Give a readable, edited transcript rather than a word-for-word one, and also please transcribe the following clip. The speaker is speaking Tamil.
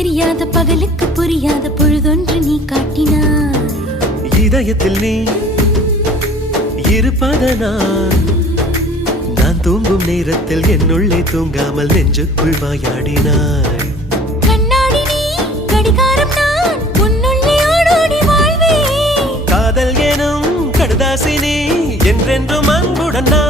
தெரியாத பகலுக்கு புரியாத பொழுதொன்று நீ காட்டினாய். இதயத்தில் நீ இருப்பதனால் நான் தூங்கும் நேரத்தில் என்னுள்ளே தூங்காமல் நெஞ்சுக்குள் வாயாடினாய். கண்ணாடி நீ கடிகாரம் நான் உன்னுள்ளே ஓடோடி வாழ்வே. காதல் எனும் கடுதாசி நீ என்றென்றும் அன்புடன் நான்